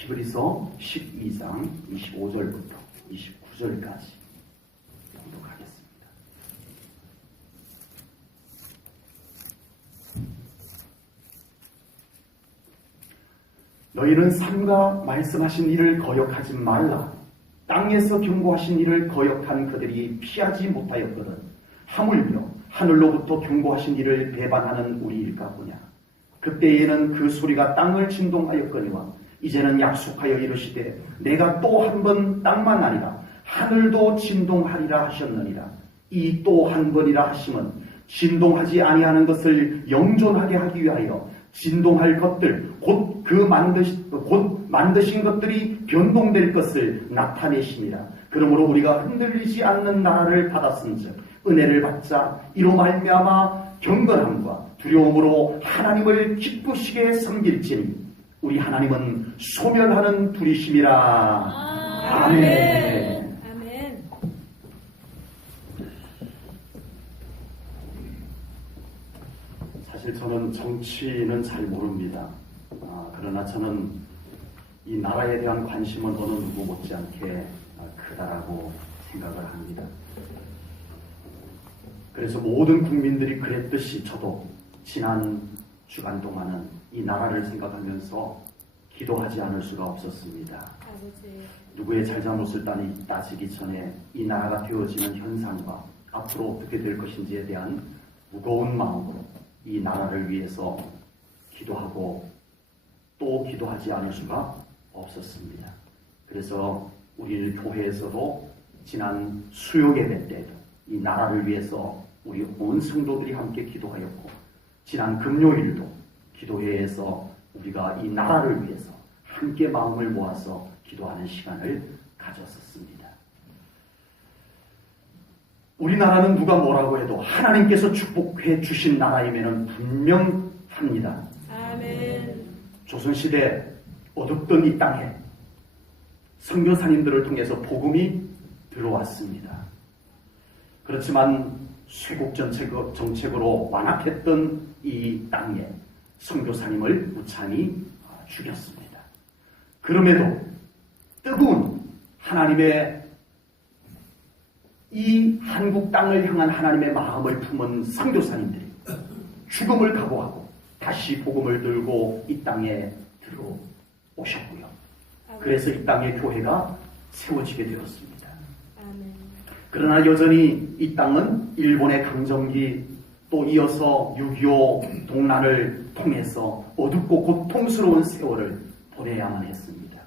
히브리서 12장 25절부터 29절까지 공독하겠습니다. 너희는 삼가 말씀하신 일을 거역하지 말라. 땅에서 경고하신 일을 거역한 그들이 피하지 못하였거든 하물며 하늘로부터 경고하신 일을 배반하는 우리일까 보냐. 그때에는 그 소리가 땅을 진동하였거니와 이제는 약속하여 이르시되 내가 또 한 번 땅만 아니라 하늘도 진동하리라 하셨느니라. 이 또 한 번이라 하심은 진동하지 아니하는 것을 영존하게 하기 위하여 진동할 것들 곧 만드신 것들이 변동될 것을 나타내심이라. 그러므로 우리가 흔들리지 않는 나라를 받았은즉 은혜를 받자 이로 말미암아 경건함과 두려움으로 하나님을 기쁘시게 섬길지니 우리 하나님은 소멸하는 분이심이라. 아멘. 아멘. 사실 저는 정치는 잘 모릅니다. 그러나 저는 이 나라에 대한 관심은 어느 누구 못지않게 크다라고 생각을 합니다. 그래서 모든 국민들이 그랬듯이 저도 지난 주간 동안은 이 나라를 생각하면서 기도하지 않을 수가 없었습니다. 아버지. 누구의 잘잘못을 따지기 전에 이 나라가 되어지는 현상과 앞으로 어떻게 될 것인지에 대한 무거운 마음으로 이 나라를 위해서 기도하고 또 기도하지 않을 수가 없었습니다. 그래서 우리 교회에서도 지난 수요 예배 때도 이 나라를 위해서 우리 온 성도들이 함께 기도하였고 지난 금요일도 기도회에서 우리가 이 나라를 위해서 함께 마음을 모아서 기도하는 시간을 가졌었습니다. 우리나라는 누가 뭐라고 해도 하나님께서 축복해 주신 나라임에는 분명합니다. 아멘. 조선시대 어둡던 이 땅에 선교사님들을 통해서 복음이 들어왔습니다. 그렇지만 쇄국 정책으로 완악했던 이 땅에 선교사님을 무참히 죽였습니다. 그럼에도 뜨거운 하나님의 이 한국 땅을 향한 하나님의 마음을 품은 선교사님들이 죽음을 각오하고 다시 복음을 들고 이 땅에 들어오셨고요. 그래서 이 땅에 교회가 세워지게 되었습니다. 아멘. 그러나 여전히 이 땅은 일본의 강점기 또 이어서 6.25 동란을 통해서 어둡고 고통스러운 세월을 보내야만 했습니다.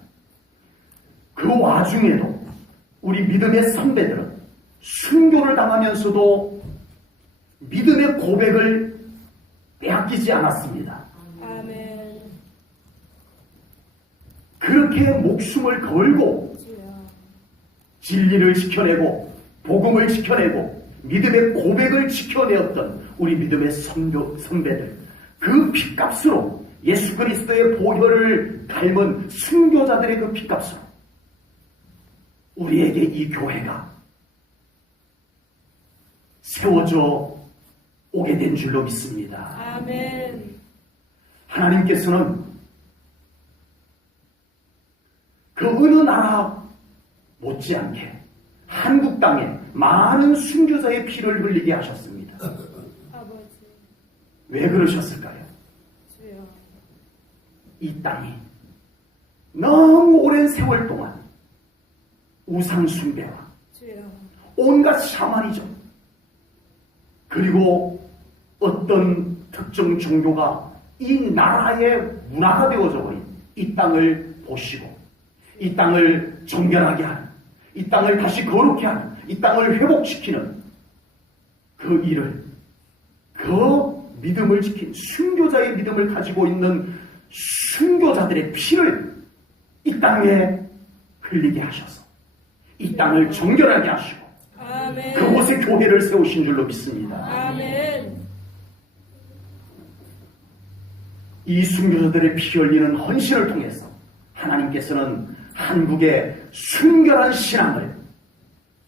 그 와중에도 우리 믿음의 선배들은 순교를 당하면서도 믿음의 고백을 빼앗기지 않았습니다. 아멘. 그렇게 목숨을 걸고 진리를 지켜내고 복음을 지켜내고 믿음의 고백을 지켜내었던 우리 믿음의 선배들, 그 핏값으로 예수 그리스도의 보혈을 닮은 순교자들의 그 핏값으로 우리에게 이 교회가 세워져 오게 된 줄로 믿습니다. 아멘. 하나님께서는 그 어느 나라 못지않게 한국 땅에 많은 순교자의 피를 흘리게 하셨습니다. 아버지. 왜 그러셨을까요? 주여. 이 땅이 너무 오랜 세월 동안 우상 숭배와 주여. 온갖 샤머니즘 그리고 어떤 특정 종교가 이 나라의 문화가 되어져 버린 이 땅을 보시고 이 땅을 정결하게 하는 이 땅을 다시 거룩게 하는 이 땅을 회복시키는 그 일을 그 믿음을 지킨 순교자의 믿음을 가지고 있는 순교자들의 피를 이 땅에 흘리게 하셔서 이 땅을 정결하게 하시고 아멘. 그곳에 교회를 세우신 줄로 믿습니다. 아멘. 이 순교자들의 피 흘리는 헌신을 통해서 하나님께서는 한국의 순결한 신앙을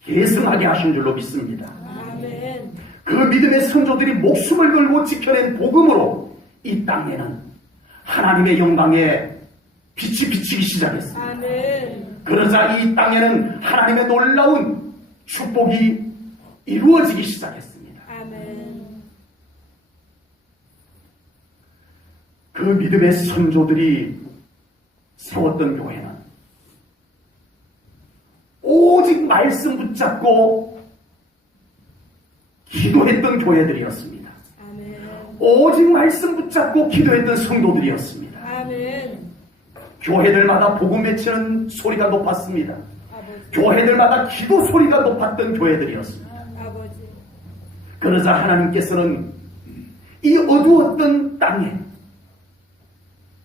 계승하게 하신 줄로 믿습니다. 아멘. 그 믿음의 선조들이 목숨을 걸고 지켜낸 복음으로 이 땅에는 하나님의 영광의 빛이 비치기 시작했습니다. 아멘. 그러자 이 땅에는 하나님의 놀라운 축복이 이루어지기 시작했습니다. 아멘. 그 믿음의 선조들이 세웠던 교회는 오직 말씀 붙잡고 기도했던 교회들이었습니다. 아멘. 오직 말씀 붙잡고 기도했던 성도들이었습니다. 아멘. 교회들마다 복음 외치는 소리가 높았습니다. 아버지. 교회들마다 기도 소리가 높았던 교회들이었습니다. 아버지. 그러자 하나님께서는 이 어두웠던 땅에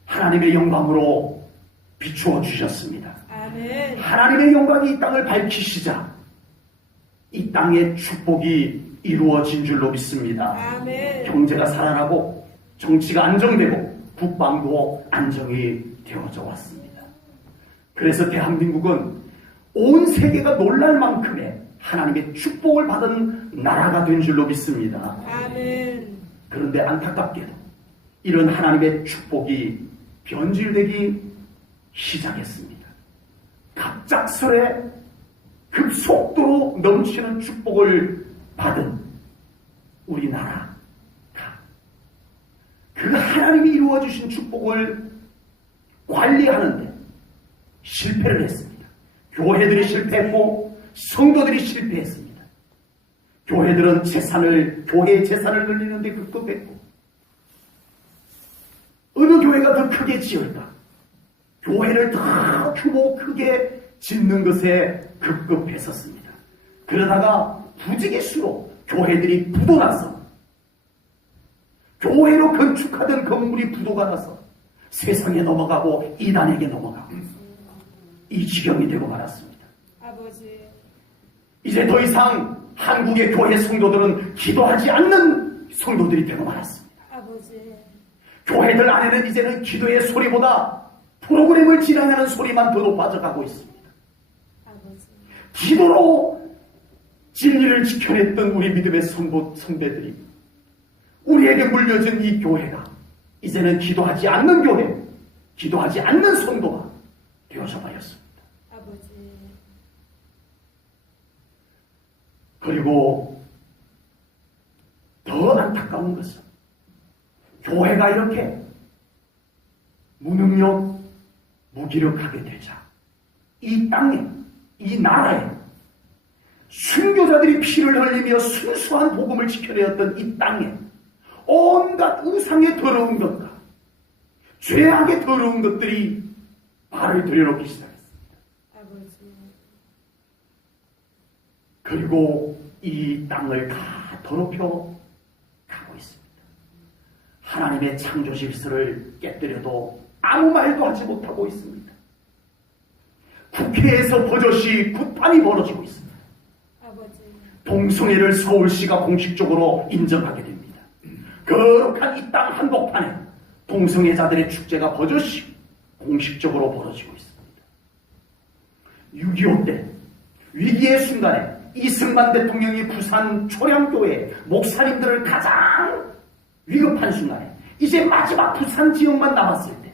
하나님의 영광으로 비추어 주셨습니다. 아멘. 하나님의 영광이 이 땅을 밝히시자 이 땅의 축복이 이루어진 줄로 믿습니다. 아멘. 경제가 살아나고 정치가 안정되고 국방도 안정이 되어져 왔습니다. 그래서 대한민국은 온 세계가 놀랄 만큼의 하나님의 축복을 받은 나라가 된 줄로 믿습니다. 아멘. 그런데 안타깝게도 이런 하나님의 축복이 변질되기 시작했습니다. 갑작스레 급속도로 넘치는 축복을 받은 우리나라가 그 하나님이 이루어주신 축복을 관리하는데 실패를 했습니다. 교회들이 실패했고 성도들이 실패했습니다. 교회들은 교회의 재산을 늘리는데 급급했고 어느 교회가 더 크게 지을까? 교회를 더 규모 크게 짓는 것에 급급했었습니다. 그러다가 부지기수로 교회들이 부도나서 교회로 건축하던 건물이 부도가 나서 세상에 넘어가고 이단에게 넘어가고 이 지경이 되고 말았습니다. 아버지. 이제 더 이상 한국의 교회 성도들은 기도하지 않는 성도들이 되고 말았습니다. 아버지. 교회들 안에는 이제는 기도의 소리보다 프로그램을 진행하는 소리만 더 높아져가고 있습니다. 아버지. 기도로 진리를 지켜냈던 우리 믿음의 선배들이 우리에게 물려준 이 교회가 이제는 기도하지 않는 교회, 기도하지 않는 성도가 되어져 버렸습니다. 아버지. 그리고 더 안타까운 것은 교회가 이렇게 무능력, 무기력하게 되자 이 땅에, 이 나라에 순교자들이 피를 흘리며 순수한 복음을 지켜내었던 이 땅에 온갖 우상의 더러운 것과 죄악의 더러운 것들이 발을 들여놓기 시작했습니다. 아버지. 그리고 이 땅을 다 더럽혀 가고 있습니다. 하나님의 창조 질서를 깨뜨려도 아무 말도 하지 못하고 있습니다. 국회에서 버젓이 구판이 벌어지고 있습니다. 아버지. 동성애를 서울시가 공식적으로 인정하게 됩니다. 거룩한 이 땅 한복판에 동성애자들의 축제가 버젓이 공식적으로 벌어지고 있습니다. 6.25 때 위기의 순간에 이승만 대통령이 부산 초량교회 목사님들을 가장 위급한 순간에 이제 마지막 부산 지역만 남았을 때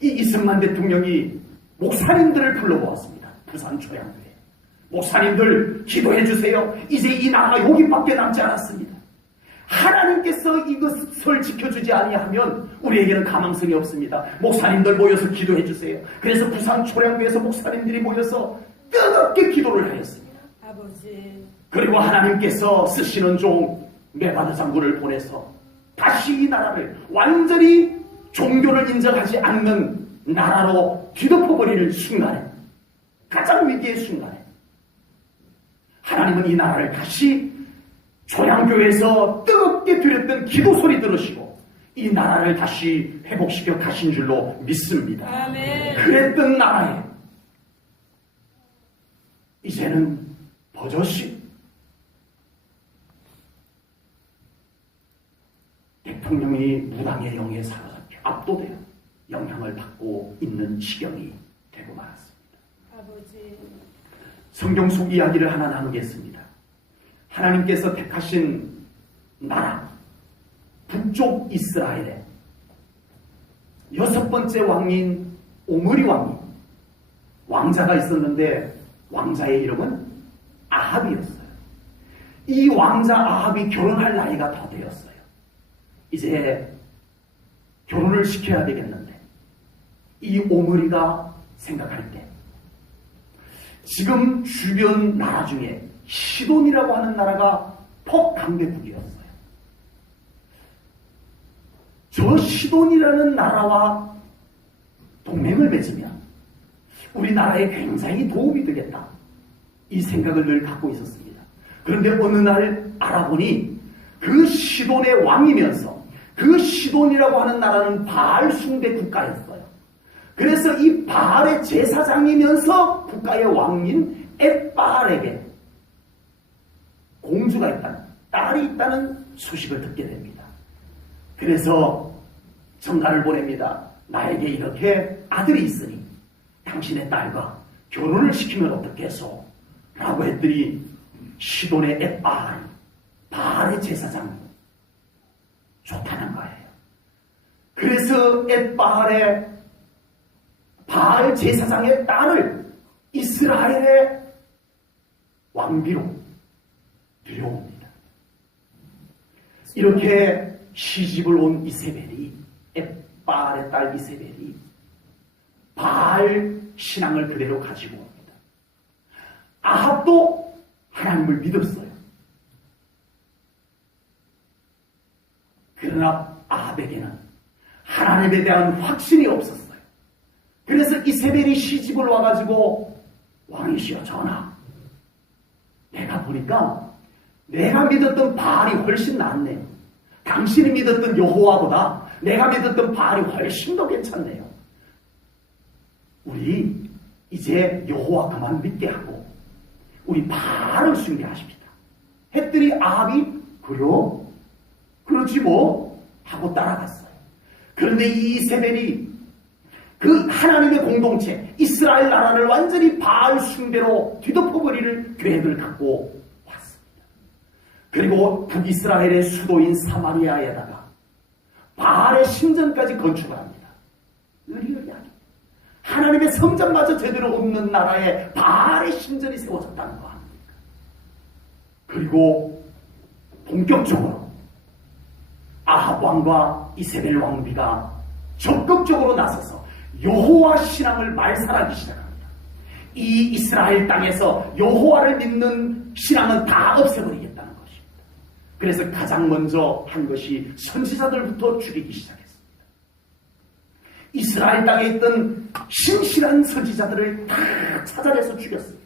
이 이승만 대통령이 목사님들을 불러보았습니다. 부산 초량교회 목사님들 기도해 주세요. 이제 이 나라가 여기밖에 남지 않았습니다. 하나님께서 이것을 지켜주지 아니하면 우리에게는 가망성이 없습니다. 목사님들 모여서 기도해 주세요. 그래서 부산 초량교회에서 목사님들이 모여서 뜨겁게 기도를 하였습니다. 아버지. 그리고 하나님께서 쓰시는 종 메바드 장군을 보내서 다시 이 나라를 완전히 종교를 인정하지 않는 나라로 뒤덮어버리는 순간에, 가장 위기의 순간에 하나님은 이 나라를 다시 초량교회에서 뜨겁게 드렸던 기도 소리 들으시고 이 나라를 다시 회복시켜 가신 줄로 믿습니다. 아멘. 그랬던 나라에 이제는 버젓이 대통령이 무당의 영에 사로잡혀 압도되어 영향을 받고 있는 지경이 되고 말았습니다. 아버지. 성경 속 이야기를 하나 나누겠습니다. 하나님께서 택하신 나라 북쪽 이스라엘의 6번째 왕인 오므리 왕이 왕자가 있었는데 왕자의 이름은 아합이었어요. 이 왕자 아합이 결혼할 나이가 다 되었어요. 이제 결혼을 시켜야 되겠는데 이 오므리가 생각할 때 지금 주변 나라 중에 시돈이라고 하는 나라가 폭강대국이었어요. 저 시돈이라는 나라와 동맹을 맺으면 우리나라에 굉장히 도움이 되겠다. 이 생각을 늘 갖고 있었습니다. 그런데 어느 날 알아보니 그 시돈의 왕이면서 그 시돈이라고 하는 나라는 바알 숭배 국가였어요. 그래서 이 바알의 제사장이면서 국가의 왕인 엣바알에게 공주가 있다는, 딸이 있다는 소식을 듣게 됩니다. 그래서 전가를 보냅니다. 나에게 이렇게 아들이 있으니 당신의 딸과 결혼을 시키면 어떻겠소? 라고 했더니 시돈의 엣바알, 바알의 제사장이 좋다는 거예요. 그래서 엣바알의 바알 제사장의 딸을 이스라엘의 왕비로 들여옵니다. 이렇게 시집을 온 이세벨이, 엣바알의 딸 이세벨이 바알 신앙을 그대로 가지고 옵니다. 아합도 하나님을 믿었어요. 그러나 아합에게는 하나님에 대한 확신이 없었어요. 그래서 이세벨이 시집을 와가지고 왕이시여 전하, 내가 보니까 내가 믿었던 바알이 훨씬 낫네요. 당신이 믿었던 여호와보다 내가 믿었던 바알이 훨씬 더 괜찮네요. 우리 이제 여호와 그만 믿게 하고 우리 바알을 숭배하십시다. 했더니 아합이 그렇지 뭐 하고 따라갔어요. 그런데 이 이세벨이 그 하나님의 공동체 이스라엘 나라를 완전히 바알 숭배로 뒤덮어버릴 계획을 갖고 왔습니다. 그리고 북이스라엘의 수도인 사마리아에다가 바알의 신전까지 건축을 합니다. 의리의리하게 하나님의 성전마저 제대로 없는 나라에 바알의 신전이 세워졌다는 거 아닙니까? 그리고 본격적으로 아합 왕과 이세벨 왕비가 적극적으로 나서서 여호와 신앙을 말살하기 시작합니다. 이 이스라엘 땅에서 여호와를 믿는 신앙은 다 없애버리겠다는 것입니다. 그래서 가장 먼저 한 것이 선지자들부터 죽이기 시작했습니다. 이스라엘 땅에 있던 신실한 선지자들을 다 찾아내서 죽였습니다.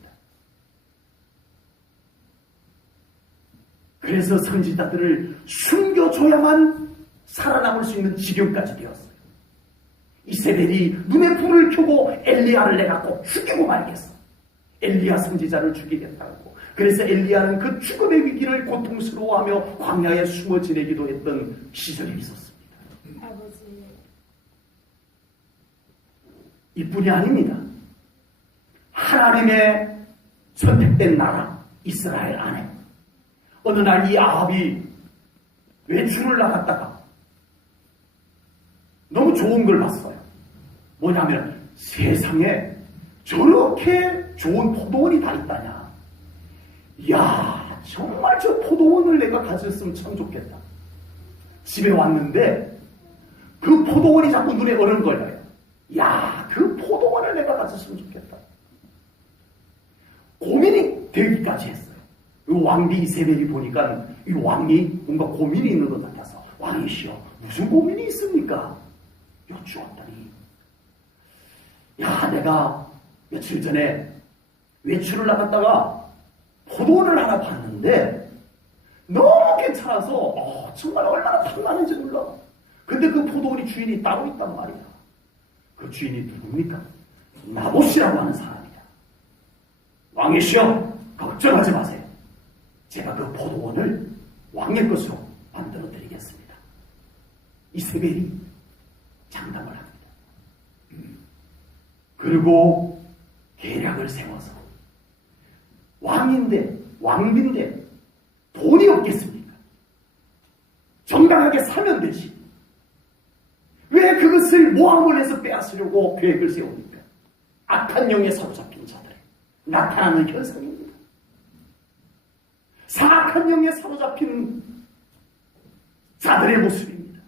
그래서 선지자들을 숨겨줘야만 살아남을 수 있는 지경까지 되었어요. 이세벨이 눈에 불을 켜고 엘리야를 내가 꼭 죽이고 말겠어. 엘리야 선지자를 죽이겠다고. 그래서 엘리야는 그 죽음의 위기를 고통스러워하며 광야에 숨어 지내기도 했던 시절이 있었습니다. 아버지, 이뿐이 아닙니다. 하나님의 선택된 나라 이스라엘 안에 어느 날 이 아합이 외출을 나갔다가 너무 좋은 걸 봤어요. 뭐냐면 세상에 저렇게 좋은 포도원이 다 있다냐. 이야, 정말 저 포도원을 내가 가졌으면 참 좋겠다. 집에 왔는데 그 포도원이 자꾸 눈에 어른거려요. 야, 그 포도원을 내가 가졌으면 좋겠다. 고민이 되기까지 했어요. 이 왕비 이세벨이 보니까 이 왕이 뭔가 고민이 있는 것 같아서 왕이시여 무슨 고민이 있습니까? 여쭈었더니 야, 내가 며칠 전에 외출을 나갔다가 포도원을 하나 봤는데 너무 괜찮아서 정말 얼마나 탐나는지 몰라. 근데 그 포도원이 주인이 따로 있단 말이야. 그 주인이 누굽니까? 나봇이라고 하는 사람이다. 왕이시여 걱정하지 마세요. 제가 그 포도원을 왕의 것으로 만들어 드리겠습니다. 이세벨이 장담을 합니다. 그리고 계략을 세워서 왕비인데 돈이 없겠습니까? 정당하게 사면 되지. 왜 왜 그것을 모함을 해서 빼앗으려고 계획을 세웁니까? 악한 영에 사로잡힌 자들이 나타나는 현상입니다. 사악한 영에 사로잡힌 자들의 모습입니다.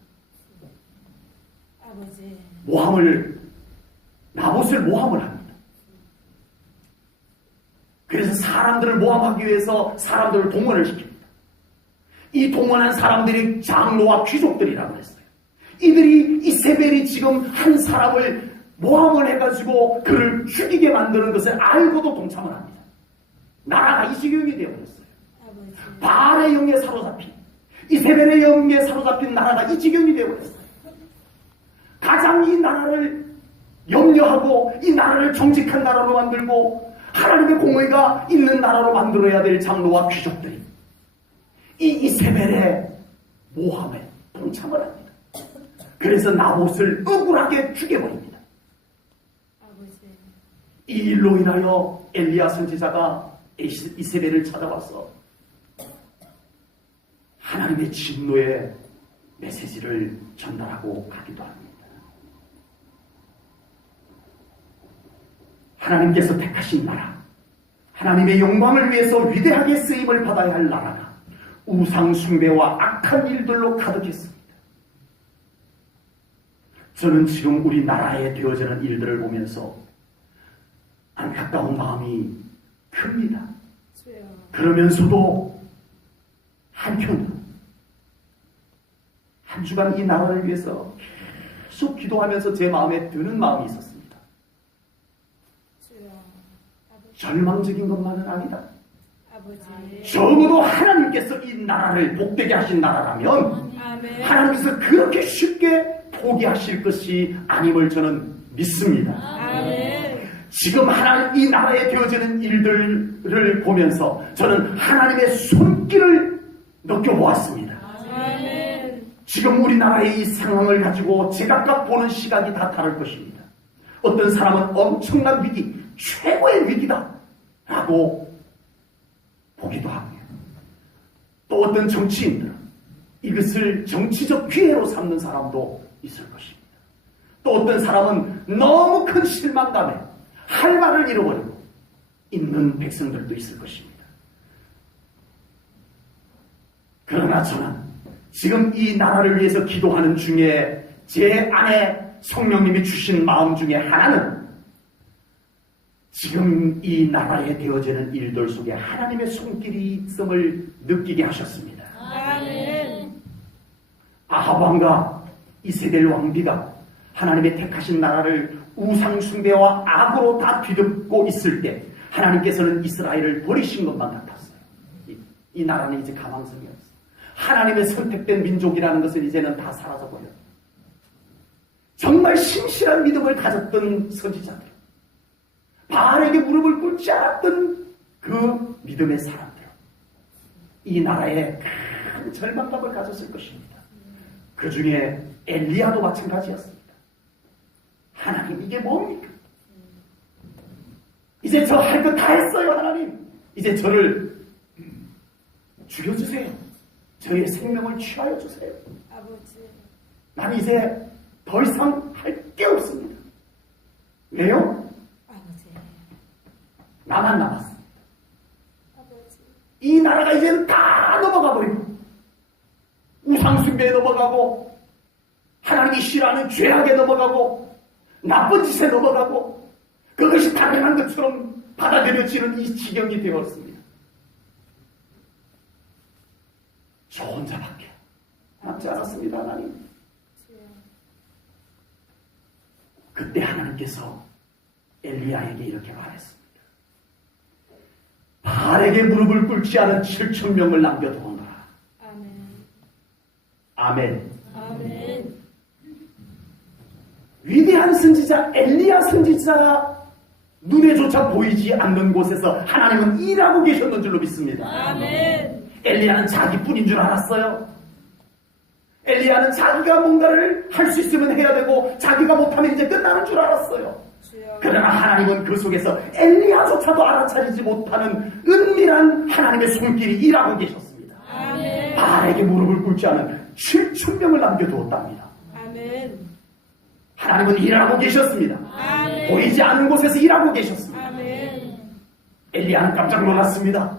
아버지, 나봇을 모함을 합니다. 그래서 사람들을 모함하기 위해서 사람들을 동원을 시킵니다. 이 동원한 사람들이 장로와 귀족들이라고 했어요. 이들이 이세벨이 지금 한 사람을 모함을 해가지고 그를 죽이게 만드는 것을 알고도 동참을 합니다. 나라가 이 지경이 되어버렸어요. 아버지, 바알의 영에 사로잡힌, 이세벨의 영에 사로잡힌 나라가 이 지경이 되어버렸어요. 가장 이 나라를 염려하고 이 나라를 정직한 나라로 만들고 하나님의 공의가 있는 나라로 만들어야 될 장로와 귀족들이 이 이세벨의 모함에 동참을 합니다. 그래서 나봇을 억울하게 죽여버립니다. 아버지, 이 일로 인하여 엘리야 선지자가 이세벨을 찾아와서 하나님의 진노의 메시지를 전달하고 가기도 합니다. 하나님께서 택하신 나라, 하나님의 영광을 위해서 위대하게 쓰임을 받아야 할 나라가 우상 숭배와 악한 일들로 가득했습니다. 저는 지금 우리 나라에 되어지는 일들을 보면서 안타까운 마음이 큽니다. 주여, 그러면서도 한편으로 한 주간 이 나라를 위해서 계속 기도하면서 제 마음에 드는 마음이 있었습니다. 주여, 아버지, 절망적인 것만은 아니다. 아버지, 적어도 하나님께서 이 나라를 복되게 하신 나라라면 아멘, 하나님께서 그렇게 쉽게 포기하실 것이 아님을 저는 믿습니다. 아멘, 지금 하나님 이 나라에 되어지는 일들을 보면서 저는 하나님의 손길을 느껴보았습니다. 아멘, 지금 우리나라의 이 상황을 가지고 제각각 보는 시각이 다 다를 것입니다. 어떤 사람은 엄청난 위기, 최고의 위기다 라고 보기도 하고요. 또 어떤 정치인들은 이것을 정치적 기회로 삼는 사람도 있을 것입니다. 또 어떤 사람은 너무 큰 실망감에 할 말을 잃어버리고 있는 백성들도 있을 것입니다. 그러나 저는 지금 이 나라를 위해서 기도하는 중에 제 안에 성령님이 주신 마음 중에 하나는 지금 이 나라에 되어지는 일들 속에 하나님의 손길이 있음을 느끼게 하셨습니다. 아멘, 아합 왕과 이세벨 왕비가 하나님의 택하신 나라를 우상 숭배와 악으로 다 뒤덮고 있을 때 하나님께서는 이스라엘을 버리신 것만 같았어요. 이 나라는 이제 가망성이 없어요. 하나님의 선택된 민족이라는 것은 이제는 다 사라져버려요. 정말 심실한 믿음을 가졌던 선지자들, 바알에게 무릎을 꿇지 않았던 그 믿음의 사람들, 이 나라에 큰 절망감을 가졌을 것입니다. 그 중에 엘리야도 마찬가지였습니다. 하나님, 이게 뭡니까? 이제 저 할 거 다 했어요, 하나님. 이제 저를 죽여주세요. 저의 생명을 취하여 주세요. 아버지, 난 이제 더 이상 할 게 없습니다. 왜요? 아버지, 나만 남았습니다. 아버지, 이 나라가 이제는 다 넘어가 버리고 우상숭배에 넘어가고 하나님이 싫어하는 죄악에 넘어가고 나쁜 짓에 넘어가고 그것이 당연한 것처럼 받아들여지는 이 지경이 되었습니다. 저 혼자밖에 남지 않았습니다, 하나님. 주여, 그때 하나님께서 엘리야에게 이렇게 말했습니다. 바알에게 무릎을 꿇지 않은 7,000명을 남겨두어라. 아멘, 아멘. 아멘, 위대한 선지자 엘리야 선지자 눈에조차 보이지 않는 곳에서 하나님은 일하고 계셨는 줄로 믿습니다. 아멘, 엘리야는 자기뿐인 줄 알았어요. 엘리야는 자기가 뭔가를 할 수 있으면 해야 되고 자기가 못하면 이제 끝나는 줄 알았어요. 주여, 그러나 하나님은 그 속에서 엘리야조차도 알아차리지 못하는 은밀한 하나님의 손길이 일하고 계셨습니다. 아멘, 바알에게 무릎을 꿇지 않은 7,000명을 남겨두었답니다. 아멘, 하나님은 일하고 계셨습니다. 아멘. 보이지 않는 곳에서 일하고 계셨습니다. 아멘. 엘리야는 깜짝 놀랐습니다.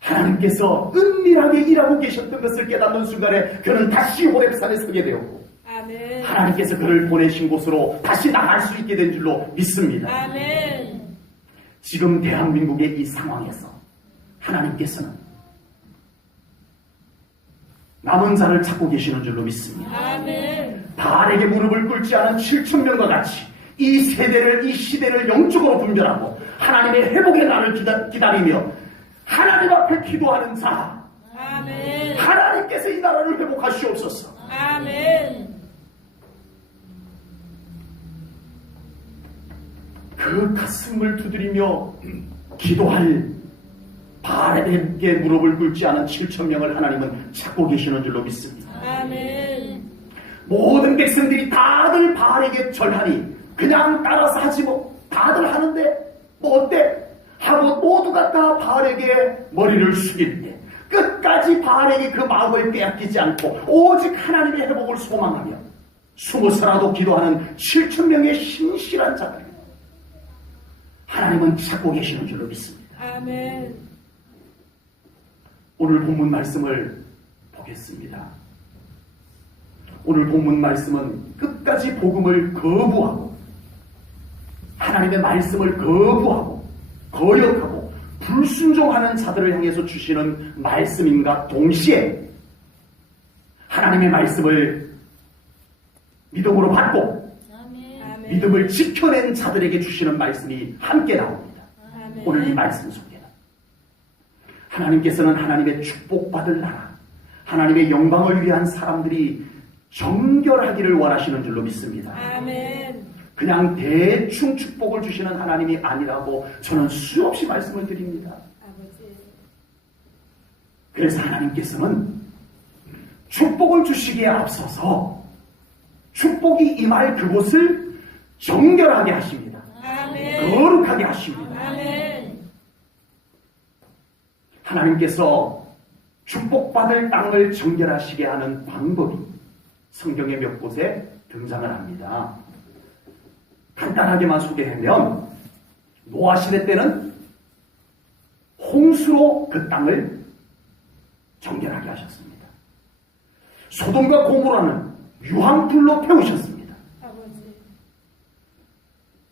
하나님께서 은밀하게 일하고 계셨던 것을 깨닫는 순간에 그는 다시 호렙산에 서게 되었고 아멘. 하나님께서 그를 보내신 곳으로 다시 나갈 수 있게 된 줄로 믿습니다. 아멘. 지금 대한민국의 이 상황에서 하나님께서는 남은 자를 찾고 계시는 줄로 믿습니다. 아멘. 바알에게 무릎을 꿇지 않은 7,000명과 같이 이 세대를, 이 시대를 영적으로 분별하고 하나님의 회복의 날을 기다리며 하나님 앞에 기도하는 자, 아멘. 하나님께서 이 나라를 회복하시옵소서. 아멘. 그 가슴을 두드리며 기도할 바알에게 무릎을 꿇지 않은 7,000명을 하나님은 찾고 계시는 줄로 믿습니다. 아멘. 모든 백성들이 다들 바알에게 절하니 그냥 따라서 하지 뭐 다들 하는데 뭐 어때? 하고 모두가 다 바알에게 머리를 숙일 때 끝까지 바알에게 그 마음을 빼앗기지 않고 오직 하나님의 회복을 소망하며 숨어서라도 기도하는 7,000명의 신실한 자들 하나님은 찾고 계시는 줄로 믿습니다. 아멘. 오늘 본문 말씀을 보겠습니다. 오늘 본문 말씀은 끝까지 복음을 거부하고 하나님의 말씀을 거부하고 거역하고 불순종하는 자들을 향해서 주시는 말씀인가 동시에 하나님의 말씀을 믿음으로 받고 아멘. 믿음을 지켜낸 자들에게 주시는 말씀이 함께 나옵니다. 아멘. 오늘 이 말씀 속에는 하나님께서는 하나님의 축복받을 나라, 하나님의 영광을 위한 사람들이 정결하기를 원하시는 줄로 믿습니다. 아멘. 그냥 대충 축복을 주시는 하나님이 아니라고 저는 수없이 말씀을 드립니다. 아버지. 그래서 하나님께서는 축복을 주시기에 앞서서 축복이 임할 그곳을 정결하게 하십니다. 아멘. 거룩하게 하십니다. 아멘. 하나님께서 축복받을 땅을 정결하시게 하는 방법이 성경의 몇 곳에 등장을 합니다. 간단하게만 소개하면 노아 시대 때는 홍수로 그 땅을 정결하게 하셨습니다. 소돔과 고모라는 유황불로 태우셨습니다. 아버지.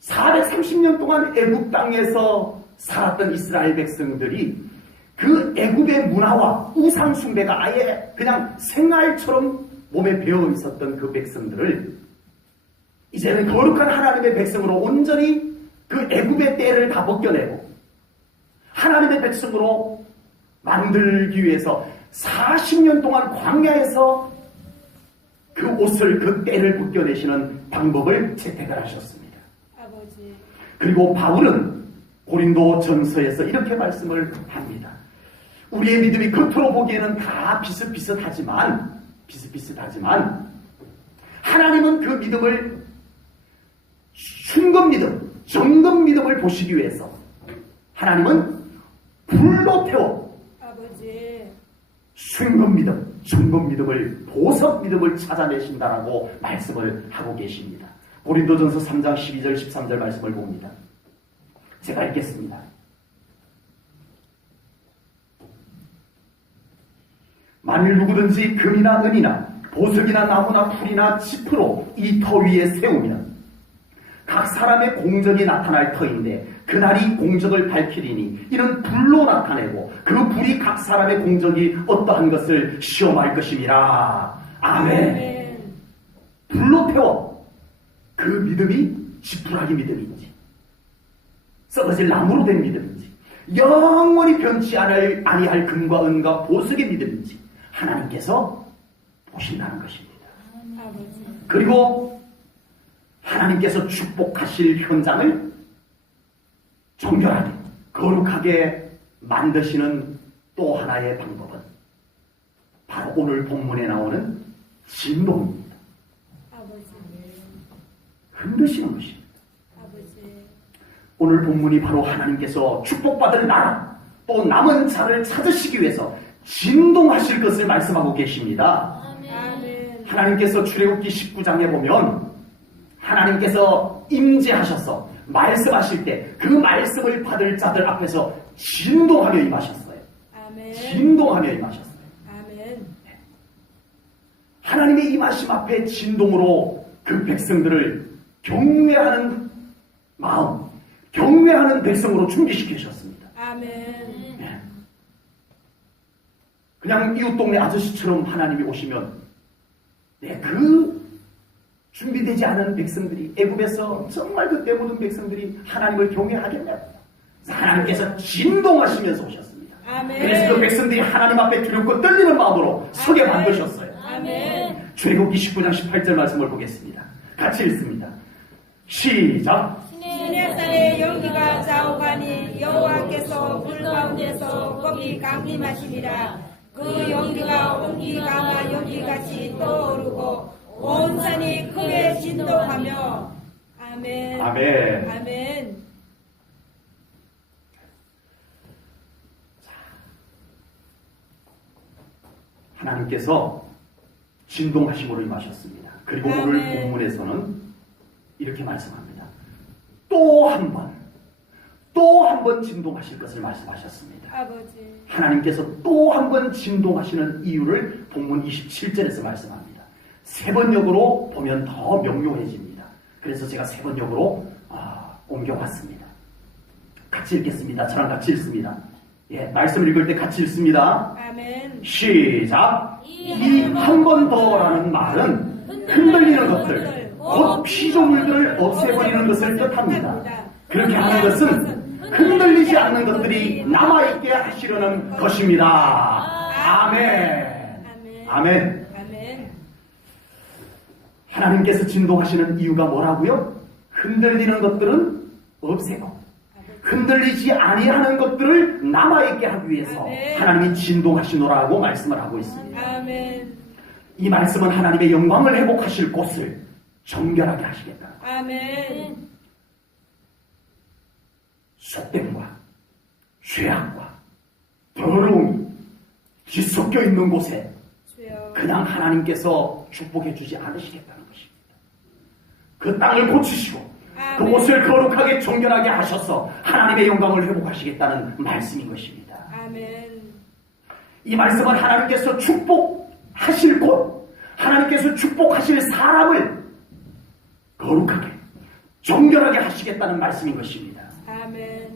430년 동안 애굽 땅에서 살았던 이스라엘 백성들이 그 애굽의 문화와 우상 숭배가 아예 그냥 생활처럼 몸에 배어 있었던 그 백성들을 이제는 거룩한 하나님의 백성으로 온전히 그 애굽의 때를 다 벗겨내고 하나님의 백성으로 만들기 위해서 40년 동안 광야에서 그 옷을 그 때를 벗겨내시는 방법을 채택을 하셨습니다. 아버지. 그리고 바울은 고린도 전서에서 이렇게 말씀을 합니다. 우리의 믿음이 겉으로 보기에는 다 비슷비슷하지만 하나님은 그 믿음을 순금 믿음, 정금 믿음을 보시기 위해서 하나님은 불로 태워 아버지. 순금 믿음, 정금 믿음을 보석 믿음을 찾아내신다라고 말씀을 하고 계십니다. 고린도전서 3장 12절 13절 말씀을 봅니다. 제가 읽겠습니다. 만일 누구든지 금이나 은이나 보석이나 나무나 풀이나 짚으로 이 터 위에 세우면 각 사람의 공적이 나타날 터인데 그날이 공적을 밝히리니 이는 불로 나타내고 그 불이 각 사람의 공적이 어떠한 것을 시험할 것임이라. 아멘. 불로 태워 그 믿음이 지푸라기 믿음인지 썩어질 나무로 된 믿음인지 영원히 변치 아니할 금과 은과 보석의 믿음인지 하나님께서 보신다는 것입니다. 아버지. 그리고 하나님께서 축복하실 현장을 정결하게 거룩하게 만드시는 또 하나의 방법은 바로 오늘 본문에 나오는 진동입니다. 아버지. 흔드시는 것입니다. 아버지. 오늘 본문이 바로 하나님께서 축복받을 나라 또 남은 자를 찾으시기 위해서 진동하실 것을 말씀하고 계십니다. 아멘. 하나님께서 출애굽기 19장에 보면 하나님께서 임재하셔서 말씀하실 때 그 말씀을 받을 자들 앞에서 진동하며 임하셨어요. 아멘. 진동하며 임하셨어요. 아멘. 하나님의 임하심 앞에 진동으로 그 백성들을 경외하는 마음, 경외하는 백성으로 준비시키셨습니다. 아멘. 그냥 이웃 동네 아저씨처럼 하나님이 오시면 그 준비되지 않은 백성들이 애굽에서 정말 그때 모든 백성들이 하나님을 경외하겠냐고 하나님께서 진동하시면서 오셨습니다. 아멘. 그래서 그 백성들이 하나님 앞에 두렵고 떨리는 마음으로 서게 만드셨어요. 아멘. 출애굽기 19장 18절 말씀을 보겠습니다. 같이 읽습니다. 시작. 시내산의 연기가 좌우가니 여호와께서 물 가운데서 거기 강림하시니라. 그 연기가 온기가마 연기같이 떠오르고 온 산이 크게 진동하며. 아멘. 아멘. 아멘. 하나님께서 진동하심으로 임하셨습니다. 그리고 아멘. 오늘 본문에서는 이렇게 말씀합니다. 또 한 번 진동하실 것을 말씀하셨습니다. 아버지. 하나님께서 또 한 번 진동하시는 이유를 본문 27절에서 말씀합니다. 세 번역으로 보면 더 명료해집니다. 그래서 제가 세 번역으로 옮겨왔습니다. 같이 읽겠습니다. 저랑 같이 읽습니다. 말씀을 읽을 때 같이 읽습니다. 아멘. 시작. 이 한 번 더라는 말은 흔들리는 것들, 곧 피조물들을 없애버리는 것을 뜻합니다. 그렇게 하는 것은 흔들리지 않는 것들이 남아있게 하시려는 것입니다. 아멘. 아멘. 아멘. 하나님께서 진동하시는 이유가 뭐라고요? 흔들리는 것들은 없애고 흔들리지 아니하는 것들을 남아있게 하기 위해서 아멘. 하나님이 진동하시노라고 말씀을 하고 있습니다. 아멘. 이 말씀은 하나님의 영광을 회복하실 곳을 정결하게 하시겠다. 아멘. 속됨과 죄악과 더러움이 뒤섞여 있는 곳에 주여. 그냥 하나님께서 축복해 주지 않으시겠다는 것입니다. 그 땅을 고치시고 아멘. 그곳을 거룩하게 정결하게 하셔서 하나님의 영광을 회복하시겠다는 말씀인 것입니다. 아멘. 이 말씀은 하나님께서 축복하실 곳, 하나님께서 축복하실 사람을 거룩하게 정결하게 하시겠다는 말씀인 것입니다. 아멘.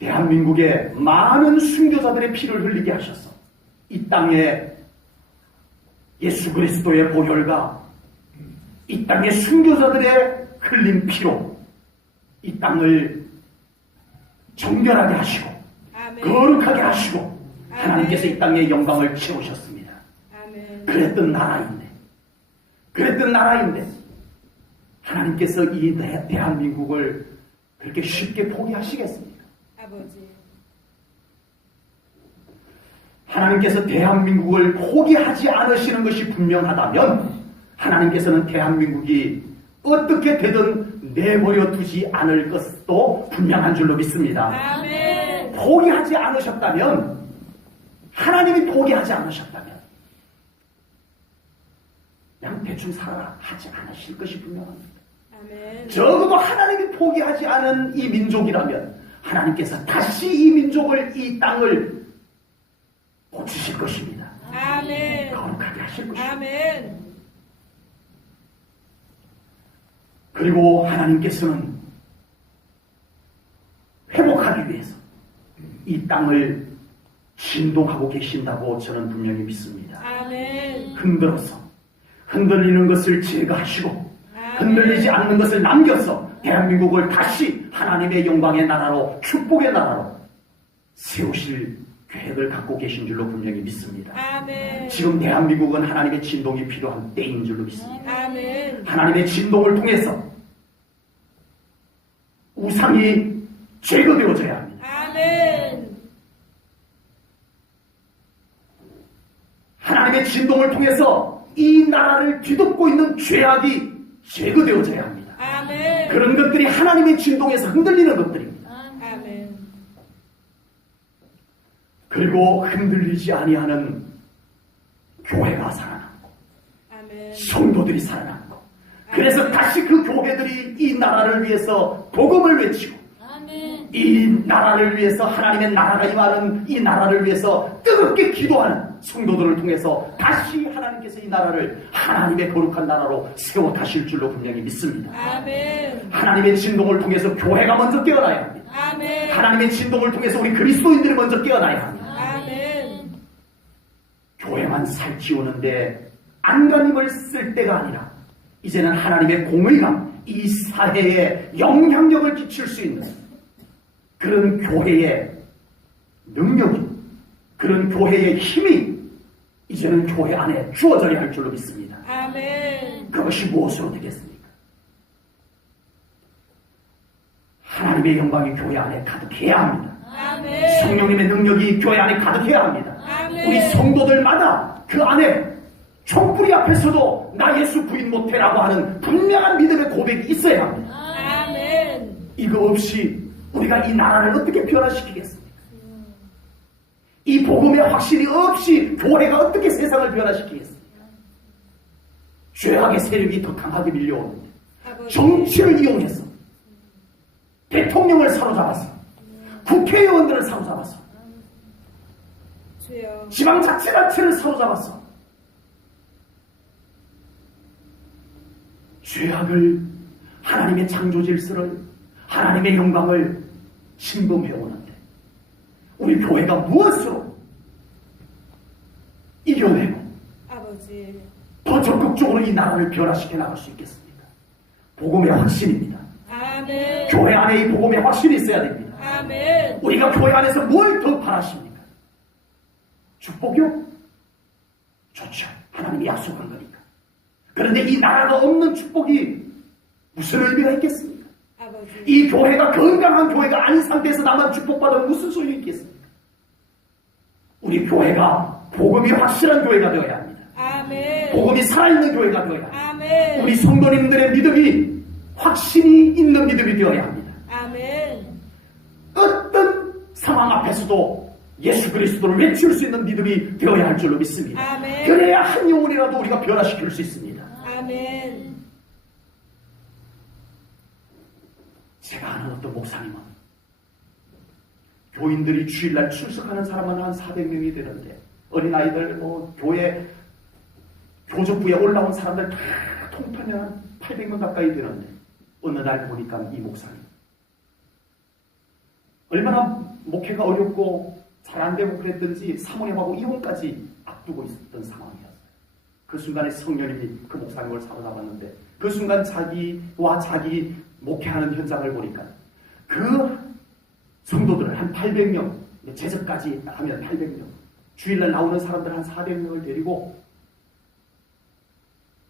대한민국에 많은 순교자들의 피를 흘리게 하셔서 이 땅에 예수 그리스도의 보혈과 이 땅의 순교자들의 흘린 피로 이 땅을 정결하게 하시고 아멘. 거룩하게 하시고 아멘. 하나님께서 이 땅에 영광을 채우셨습니다. 아멘. 그랬던 나라인데 하나님께서 이 대한민국을 그렇게 쉽게 포기하시겠습니까? 아버지. 하나님께서 대한민국을 포기하지 않으시는 것이 분명하다면 하나님께서는 대한민국이 어떻게 되든 내버려 두지 않을 것도 분명한 줄로 믿습니다. 아멘. 포기하지 않으셨다면 하나님이 포기하지 않으셨다면 그냥 대충 살아라 하지 않으실 것이 분명합니다. 아멘. 적어도 하나님이 포기하지 않은 이 민족이라면 하나님께서 다시 이 민족을 이 땅을 고치실 것입니다. 아멘. 거룩하게 하실 것입니다. 아멘. 그리고 하나님께서는 회복하기 위해서 이 땅을 진동하고 계신다고 저는 분명히 믿습니다. 아멘. 흔들리는 것을 제거하시고 흔들리지 않는 것을 남겨서 대한민국을 다시 하나님의 영광의 나라로 축복의 나라로 세우실 계획을 갖고 계신 줄로 분명히 믿습니다. 아멘. 지금 대한민국은 하나님의 진동이 필요한 때인 줄로 믿습니다. 아멘. 하나님의 진동을 통해서 우상이 제거되어져야 합니다. 아멘. 하나님의 진동을 통해서 이 나라를 뒤덮고 있는 죄악이 제거되어져야 합니다. 아멘. 그런 것들이 하나님의 진동에서 흔들리는 것들입니다. 아멘. 그리고 흔들리지 아니하는 교회가 살아남고 아멘. 성도들이 살아남고 그래서 다시 그 교회들이 이 나라를 위해서 복음을 외치고 아멘. 이 나라를 위해서 하나님의 나라가 임하는 이 나라를 위해서 뜨겁게 기도하는 성도들을 통해서 다시 하나님께서 이 나라를 하나님의 거룩한 나라로 세워 가실 줄로 분명히 믿습니다. 아멘. 하나님의 진동을 통해서 교회가 먼저 깨어나야 합니다. 아멘. 하나님의 진동을 통해서 우리 그리스도인들이 먼저 깨어나야 합니다. 아멘. 교회만 살찌우는데 안간힘을 쓸 때가 아니라 이제는 하나님의 공의감, 이 사회에 영향력을 끼칠 수 있는 그런 교회의 능력이, 그런 교회의 힘이 이제는 교회 안에 주어져야 할 줄로 믿습니다. 아멘. 그것이 무엇으로 되겠습니까? 하나님의 영광이 교회 안에 가득해야 합니다. 아멘. 성령님의 능력이 교회 안에 가득해야 합니다. 아멘. 우리 성도들마다 그 안에 촛불이 앞에서도 나 예수 부인 못해라고 하는 분명한 믿음의 고백이 있어야 합니다. 아멘. 이거 없이 우리가 이 나라를 어떻게 변화시키겠습니까? 이 복음의 확신이 없이 교회가 어떻게 세상을 변화시키겠습니까? 죄악의 세력이 더 강하게 밀려오는데 아버지. 정치를 이용해서 대통령을 사로잡았어, 국회의원들을 사로잡았어, 주여. 지방자치단체를 사로잡았어. 죄악을, 하나님의 창조 질서를, 하나님의 영광을 침범해오는데 우리 교회가 무엇으로 이겨내고 아버지. 더 적극적으로 이 나라를 변화시켜 나갈 수 있겠습니까? 복음의 확신입니다. 아멘. 교회 안에 이 복음의 확신이 있어야 됩니다. 아멘. 우리가 교회 안에서 뭘 더 바라십니까? 축복이요? 좋죠. 하나님이 약속한 거니까. 그런데 이 나라가 없는 축복이 무슨 의미가 있겠습니까? 아버지. 이 교회가 건강한 교회가 아닌 상태에서 나만 축복받으면 무슨 소용이 있겠습니까? 우리 교회가 복음이 확실한 교회가 되어야 합니다. 아멘. 복음이 살아있는 교회가 되어야 합니다. 아멘. 우리 성도님들의 믿음이 확신이 있는 믿음이 되어야 합니다. 아멘. 어떤 상황 앞에서도 예수 그리스도를 외칠 수 있는 믿음이 되어야 할 줄로 믿습니다. 아멘. 그래야 한 영혼이라도 우리가 변화시킬 수 있습니다. 아멘. 제가 아는 어떤 목사님은 교인들이 주일날 출석하는 사람은 한 400명이 되는데 어린아이들, 교회 교적부에 올라온 사람들 다 통편에 한 800명 가까이 되는데 어느 날 보니까 이 목사님 얼마나 목회가 어렵고 잘 안 되고 그랬든지 사모님하고 이혼까지 앞두고 있었던 상황이었어요. 그 순간에 성령님이 그 목사님을 사로잡았는데 그 순간 자기 목회하는 현장을 보니까 그 성도들을 한 800명, 제적까지 하면 800명, 주일날 나오는 사람들 한 400명을 데리고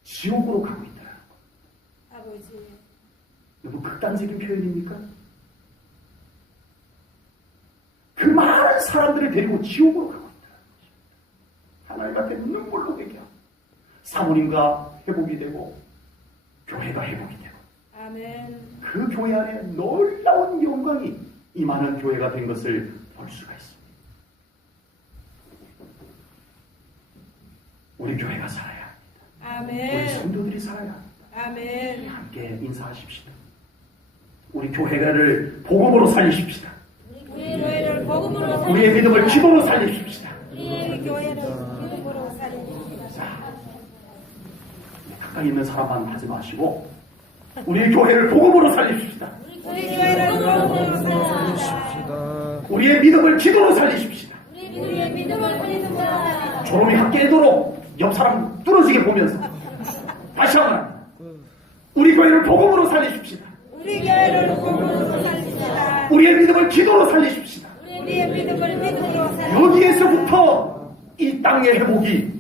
지옥으로 가고 있더라고요. 아버지. 너무 극단적인 표현입니까? 그 많은 사람들을 데리고 지옥으로 가고 있더라고요. 하나님 앞에 눈물로 되게 하고 사모님과 회복이 되고 교회가 회복이 되고 아멘. 그 교회 안에 놀라운 영광이 임하는 교회가 된 것을 볼 수가 있습니다. 우리 교회가 살아야 합니다. 우리 아멘. 성도들이 살아야 합니다. 아멘. 함께 인사하십시다. 우리 교회를 복음으로 살리십시다. 우리 교회를 복음으로 우리의 믿음을 기도로 살리십시다. 우리 교회를 기도로 살리십시다. 자, 가까이 있는 사람만 하지 마시고 우리 교회를 복음으로 살리십시다. 우리 교회를 복음으로 살리십시다. 우리의 믿음을 기도로 살리십시다. 우리의 믿음을 믿음으로 살리십시다. 졸음이 함께 깨도록 옆 사람 뚫어지게 보면서 다시 한번 우리 교회를 복음으로 살리십시다. 우리 교회를 복음으로 살리십시다. 우리의 믿음을 기도로 살리십시다. 우리의 믿음을 믿음으로 살리십시다. 여기에서부터 이 땅의 회복이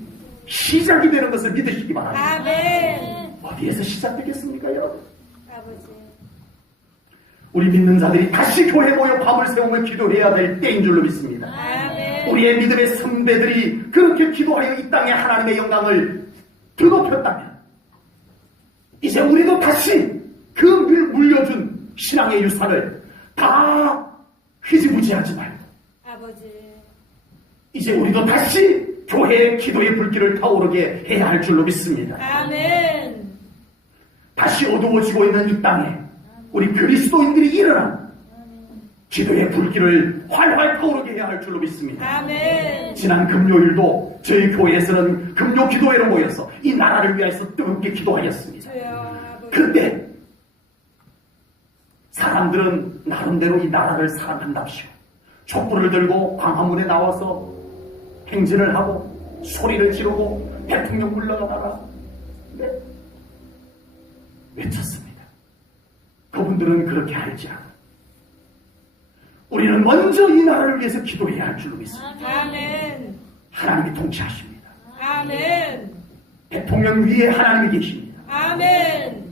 시작이 되는 것을 믿으시기 바랍니다. 아멘. 어디에서 시작되겠습니까, 여러분? 아버지. 우리 믿는 자들이 다시 교회 모여 밤을 새우며 기도해야 될 때인 줄로 믿습니다. 아멘. 우리의 믿음의 선배들이 그렇게 기도하여 이 땅에 하나님의 영광을 드높였다면 이제 우리도 다시 그 물려준 신앙의 유산을 다 휘지부지하지 말고 아버지. 이제 우리도 다시 교회의 기도의 불길을 타오르게 해야 할 줄로 믿습니다. 아멘. 다시 어두워지고 있는 이 땅에 우리 그리스도인들이 일어나 기도의 불길을 활활 타오르게 해야 할 줄로 믿습니다. 아멘. 지난 금요일도 저희 교회에서는 금요 기도회로 모여서 이 나라를 위해서 뜨겁게 기도하였습니다. 주여 아버지. 그때 사람들은 나름대로 이 나라를 사랑한답시고 촛불을 들고 광화문에 나와서 행진을 하고 소리를 지르고 대통령 물러가라 외쳤습니다. 그분들은 그렇게 알지 않아. 우리는 먼저 이 나라를 위해서 기도해야 할 줄로 믿습니다. 아멘. 하나님이 통치하십니다. 아멘. 대통령 위에 하나님이 계십니다. 아멘.